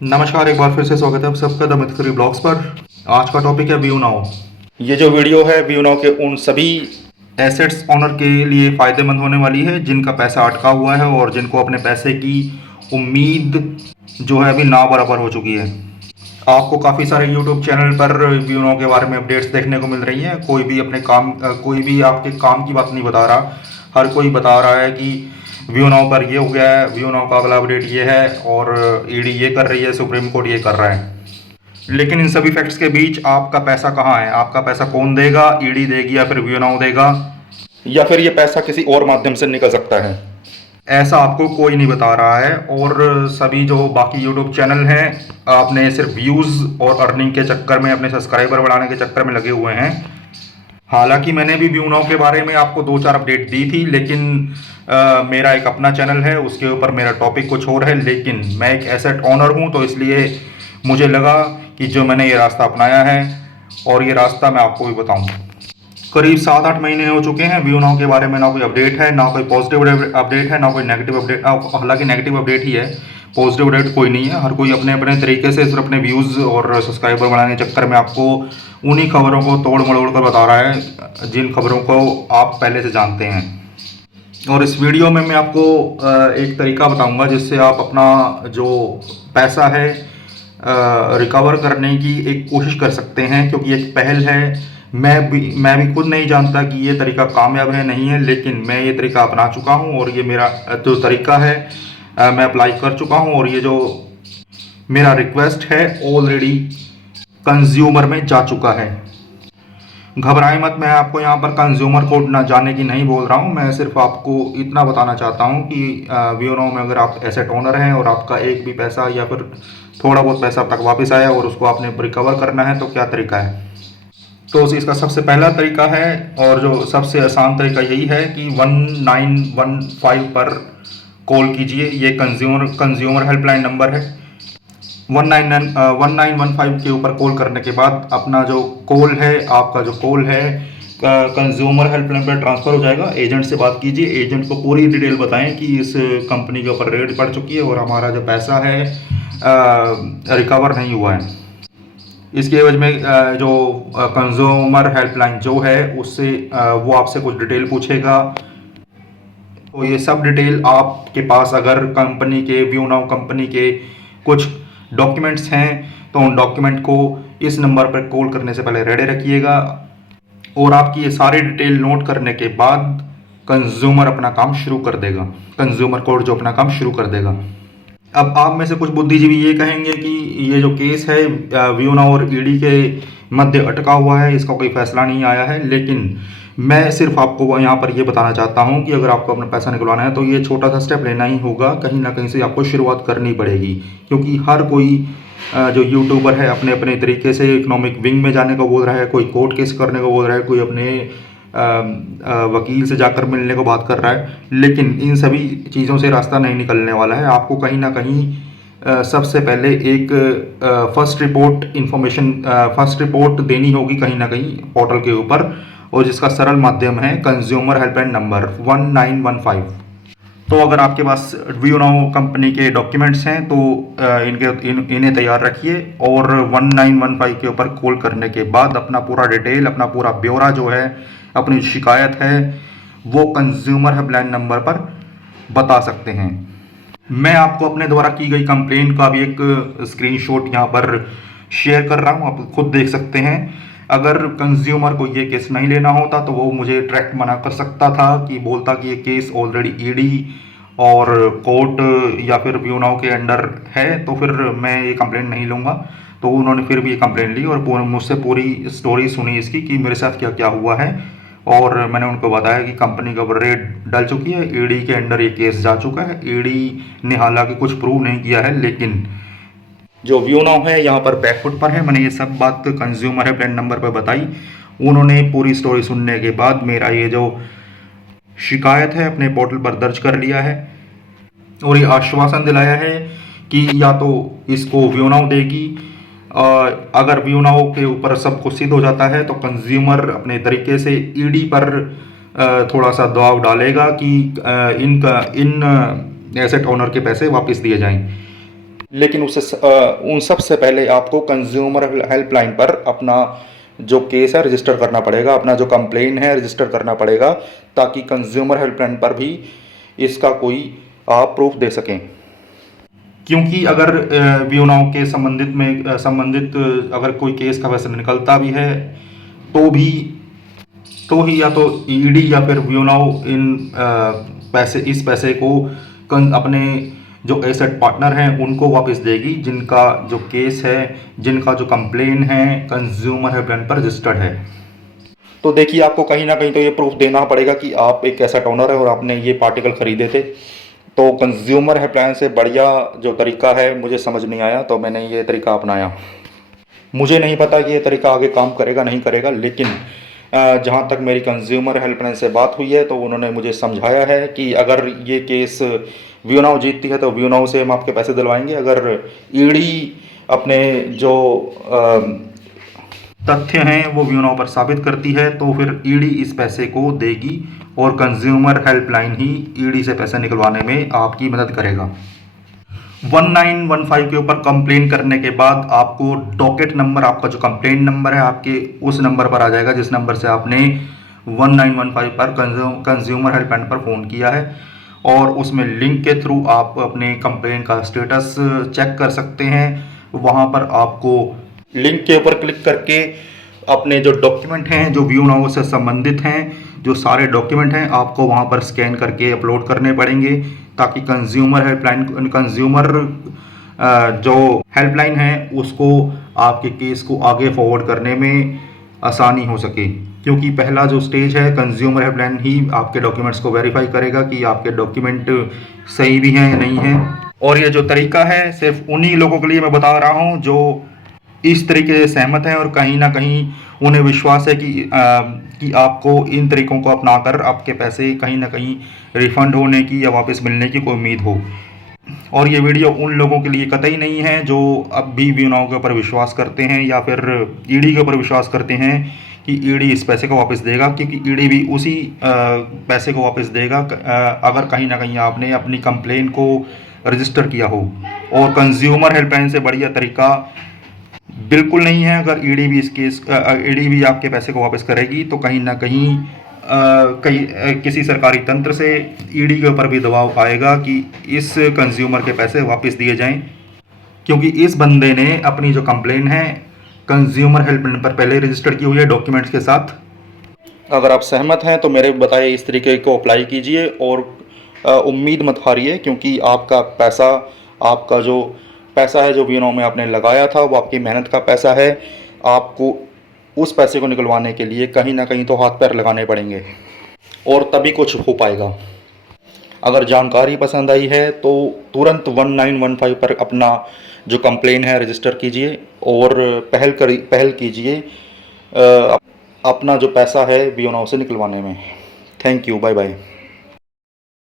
नमस्कार, एक बार फिर से स्वागत है आप सबका द मिथकरी ब्लॉग्स पर। आज का टॉपिक है व्यू नाउ। ये जो वीडियो है व्यू नाउ के उन सभी एसेट्स ऑनर के लिए फ़ायदेमंद होने वाली है जिनका पैसा अटका हुआ है और जिनको अपने पैसे की उम्मीद जो है अभी ना बराबर हो चुकी है। आपको काफ़ी सारे यूट्यूब चैनल पर व्यू नाउ के बारे में अपडेट्स देखने को मिल रही हैं। कोई भी अपने काम कोई भी आपके काम की बात नहीं बता रहा। हर कोई बता रहा है कि व्यू नाउ पर ये हो गया है, व्यू नाउ का अगला अपडेट ये है और ईडी ये कर रही है, सुप्रीम कोर्ट ये कर रहा है। लेकिन इन सभी फैक्ट्स के बीच आपका पैसा कहाँ है? आपका पैसा कौन देगा? ईडी देगी या फिर व्यू नाउ देगा, या फिर ये पैसा किसी और माध्यम से निकल सकता है? ऐसा आपको कोई नहीं बता रहा है। और सभी जो बाकी यूट्यूब चैनल हैं अपने सिर्फ व्यूज़ और अर्निंग के चक्कर में, अपने सब्सक्राइबर बढ़ाने के चक्कर में लगे हुए हैं। हालांकि मैंने भी व्यू नाउ के बारे में आपको 2-4 अपडेट दी थी, लेकिन मेरा एक अपना चैनल है, उसके ऊपर मेरा टॉपिक कुछ और है। लेकिन मैं एक एसेट ऑनर हूं, तो इसलिए मुझे लगा कि जो मैंने ये रास्ता अपनाया है और ये रास्ता मैं आपको भी बताऊं। करीब 7-8 महीने हो चुके हैं व्यू नाउ के बारे में ना कोई अपडेट है, ना कोई पॉजिटिव अपडेट है, ना कोई नेगेटिव अपडेट। हालांकि नेगेटिव अपडेट ही है, पॉजिटिव अपडेट कोई नहीं है। हर कोई अपने अपने तरीके से सिर्फ अपने व्यूज़ और सब्सक्राइबर बढ़ाने के चक्कर में आपको उन्हीं खबरों को तोड़ मरोड़ कर बता रहा है जिन खबरों को आप पहले से जानते हैं। और इस वीडियो में मैं आपको एक तरीका बताऊंगा जिससे आप अपना जो पैसा है रिकवर करने की एक कोशिश कर सकते हैं, क्योंकि एक पहल है। मैं भी खुद नहीं जानता कि ये तरीका कामयाब है नहीं है, लेकिन मैं ये तरीका अपना चुका हूँ और ये मेरा जो तरीका है मैं अप्लाई कर चुका हूँ। और ये जो मेरा रिक्वेस्ट है ऑलरेडी कंज्यूमर में जा चुका है। घबराए मत, मैं आपको यहाँ पर कंज्यूमर कोड ना जाने की नहीं बोल रहा हूँ। मैं सिर्फ आपको इतना बताना चाहता हूँ कि व्यू नाउ में अगर आप एसेट ओनर हैं और आपका एक भी पैसा या फिर थोड़ा बहुत पैसा अब तक वापस आया और उसको आपने रिकवर करना है तो क्या तरीका है। तो इसका सबसे पहला तरीका है और जो सबसे आसान तरीका यही है कि 1915 पर कॉल कीजिए। ये कंज्यूमर हेल्पलाइन नंबर है। 1915 के ऊपर कॉल करने के बाद अपना जो कॉल है, आपका जो कॉल है कंज्यूमर हेल्पलाइन पर ट्रांसफ़र हो जाएगा। एजेंट से बात कीजिए, एजेंट को पूरी डिटेल बताएं कि इस कंपनी के ऊपर रेड पड़ चुकी है और हमारा जो पैसा है रिकवर नहीं हुआ है। इसके एवज में जो कंज्यूमर हेल्पलाइन जो है उससे वो आपसे कुछ डिटेल पूछेगा। तो ये सब डिटेल आपके पास अगर कंपनी के व्यू नाउ कंपनी के कुछ डॉक्यूमेंट्स हैं तो उन डॉक्यूमेंट को इस नंबर पर कॉल करने से पहले रेडी रखिएगा। और आपकी ये सारी डिटेल नोट करने के बाद कंज्यूमर अपना काम शुरू कर देगा, कंज्यूमर कोर्ट जो अपना काम शुरू कर देगा। अब आप में से कुछ बुद्धिजीवी ये कहेंगे कि ये जो केस है व्यू नाउ और ईडी के मध्य अटका हुआ है, इसका कोई फैसला नहीं आया है। लेकिन मैं सिर्फ आपको यहाँ पर ये बताना चाहता हूँ कि अगर आपको अपना पैसा निकलवाना है तो ये छोटा सा स्टेप लेना ही होगा। कहीं ना कहीं से आपको शुरुआत करनी पड़ेगी, क्योंकि हर कोई जो यूट्यूबर है अपने अपने तरीके से इकोनॉमिक विंग में जाने को बोल रहा है, कोई कोर्ट केस करने को बोल रहा है, कोई अपने वकील से जाकर मिलने को बात कर रहा है। लेकिन इन सभी चीज़ों से रास्ता नहीं निकलने वाला है। आपको कहीं ना कहीं सबसे पहले एक फर्स्ट रिपोर्ट देनी होगी कहीं ना कहीं पोर्टल के ऊपर, और जिसका सरल माध्यम है कंज्यूमर हेल्पलाइन नंबर 1915। तो अगर आपके पास व्यू नाउ कंपनी के डॉक्यूमेंट्स हैं तो इन्हें तैयार रखिए और 1915 के ऊपर कॉल करने के बाद अपना पूरा डिटेल, अपना पूरा ब्यौरा जो है, अपनी शिकायत है, वो कंज्यूमर हेल्पलाइन नंबर पर बता सकते हैं। मैं आपको अपने द्वारा की गई कंप्लेन का भी एक स्क्रीनशॉट यहाँ पर शेयर कर रहा हूँ, आप खुद देख सकते हैं। अगर कंज्यूमर को ये केस नहीं लेना होता तो वो मुझे डायरेक्ट मना कर सकता था, कि बोलता कि ये केस ऑलरेडी ईडी और कोर्ट या फिर व्यू नाउ के अंडर है, तो फिर मैं ये कंप्लेन नहीं लूँगा। तो उन्होंने फिर भी ये कंप्लेन ली और मुझसे पूरी स्टोरी सुनी इसकी कि मेरे साथ क्या क्या हुआ है। और मैंने उनको बताया कि कंपनी के ऊपर रेड डल चुकी है, ईडी के अंडर ये केस जा चुका है। ईडी ने हालांकि कुछ प्रूव नहीं किया है, लेकिन जो व्यू नाउ है यहाँ पर बैकफुट पर है। मैंने ये सब बात कंज्यूमर हेल्पलाइन नंबर पर बताई। उन्होंने पूरी स्टोरी सुनने के बाद मेरा ये जो शिकायत है अपने पोर्टल पर दर्ज कर लिया है और ये आश्वासन दिलाया है कि या तो इसको व्यू नाउ देगी, अगर व्यू नाउ के ऊपर सब कुछ सिद्ध हो जाता है तो कंज्यूमर अपने तरीके से ईडी पर थोड़ा सा दबाव डालेगा कि इन एसेट ओनर के पैसे वापस दिए जाएं। लेकिन उन सब से पहले आपको कंज्यूमर हेल्पलाइन पर अपना जो केस है रजिस्टर करना पड़ेगा, अपना जो कंप्लेन है रजिस्टर करना पड़ेगा, ताकि कंज्यूमर हेल्पलाइन पर भी इसका कोई आप प्रूफ दे सकें। क्योंकि अगर वीओनाव के संबंधित अगर कोई केस का फैसला निकलता भी है तो ही या तो ईडी या फिर वीओनाव इस पैसे को अपने जो एसेट पार्टनर हैं उनको वापस देगी, जिनका जो केस है, जिनका जो कंप्लेन है कंज्यूमर हेल्पलाइन पर रजिस्टर्ड है। तो देखिए, आपको कहीं ना कहीं तो ये प्रूफ देना पड़ेगा कि आप एक एसेट ओनर है और आपने ये पार्टिकल खरीदे थे। तो कंज्यूमर हेल्पलाइन से बढ़िया जो तरीका है मुझे समझ नहीं आया, तो मैंने ये तरीका अपनाया। मुझे नहीं पता कि ये तरीका आगे काम करेगा नहीं करेगा, लेकिन जहाँ तक मेरी कंज्यूमर हेल्पलाइन से बात हुई है तो उन्होंने मुझे समझाया है कि अगर ये केस वीओनाव जीतती है तो वीओनाव से हम आपके पैसे दिलवाएंगे। अगर ईडी अपने जो तथ्य हैं वो वीओनाव पर साबित करती है तो फिर ईडी इस पैसे को देगी और कंज्यूमर हेल्पलाइन ही ईडी से पैसे निकलवाने में आपकी मदद करेगा। 1915 के ऊपर कंप्लेन करने के बाद आपको डॉकेट नंबर, आपका जो कंप्लेन नंबर है आपके उस नंबर पर आ जाएगा जिस नंबर से आपने 1915 पर कंज्यूमर हेल्पलाइन पर फ़ोन किया है, और उसमें लिंक के थ्रू आप अपने कंप्लेन का स्टेटस चेक कर सकते हैं। वहाँ पर आपको लिंक के ऊपर क्लिक करके अपने जो डॉक्यूमेंट हैं जो वीओनाव से संबंधित हैं, जो सारे डॉक्यूमेंट हैं आपको वहाँ पर स्कैन करके अपलोड करने पड़ेंगे, ताकि कंज्यूमर जो हेल्पलाइन है उसको आपके केस को आगे फॉरवर्ड करने में आसानी हो सके। क्योंकि पहला जो स्टेज है कंज्यूमर हेल्पलाइन ही आपके डॉक्यूमेंट्स को वेरीफाई करेगा कि आपके डॉक्यूमेंट सही भी हैं या नहीं हैं। और ये जो तरीका है सिर्फ उन्हीं लोगों के लिए मैं बता रहा हूँ जो इस तरीके से सहमत हैं और कहीं ना कहीं उन्हें विश्वास है कि आपको इन तरीकों को अपनाकर आपके पैसे कहीं ना कहीं रिफंड होने की या वापस मिलने की कोई उम्मीद हो। और ये वीडियो उन लोगों के लिए कतई नहीं है जो अब भी वीओनाव के ऊपर विश्वास करते हैं या फिर ईडी के ऊपर विश्वास करते हैं कि ईडी इस पैसे को वापस देगा, क्योंकि ईडी भी उसी पैसे को वापस देगा अगर कहीं ना कहीं आपने अपनी कंप्लेन को रजिस्टर किया हो। और कंज्यूमर हेल्पलाइन से बढ़िया तरीका बिल्कुल नहीं है। अगर ईडी भी आपके पैसे को वापस करेगी तो कहीं ना कहीं किसी सरकारी तंत्र से ईडी के ऊपर भी दबाव आएगा कि इस कंज्यूमर के पैसे वापस दिए जाएं, क्योंकि इस बंदे ने अपनी जो कंप्लेन है कंज्यूमर हेल्पलाइन पर पहले रजिस्टर की हुई है डॉक्यूमेंट्स के साथ। अगर आप सहमत हैं तो मेरे बताए इस तरीके को अप्लाई कीजिए और उम्मीद मत हारिए, क्योंकि आपका जो पैसा है जो वीओनाव में आपने लगाया था वो आपकी मेहनत का पैसा है। आपको उस पैसे को निकलवाने के लिए कहीं ना कहीं तो हाथ पैर लगाने पड़ेंगे और तभी कुछ हो पाएगा। अगर जानकारी पसंद आई है तो तुरंत 1915 पर अपना जो कंप्लेन है रजिस्टर कीजिए और पहल कीजिए अपना जो पैसा है वीओनाव से निकलवाने में। Thank you, bye bye.